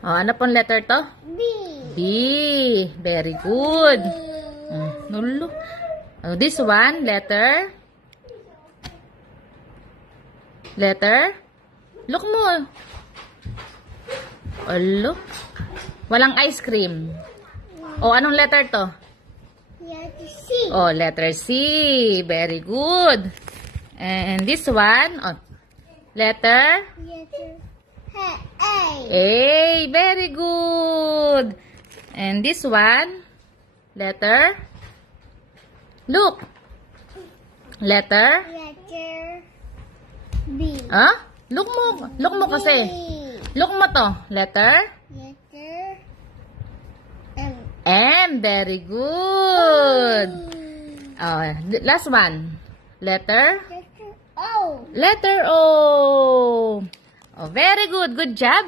Oh, ano pong letter to? B. B. Very good. Nulo. Oh, this one, letter. Letter. Look mo. Alo. Walang ice cream. Oh, anong letter to? Letter C. Oh, letter C. Very good. And this one, oh, letter Letter A. A. Very good. And this one, letter. Look. Letter. Letter B. Huh? Look mo. Look mo kasi. B. Look mo to. Letter. Letter M. M. Very good. Oh, last one. Letter. Letter O. Letter O. Oh, very good. Good job.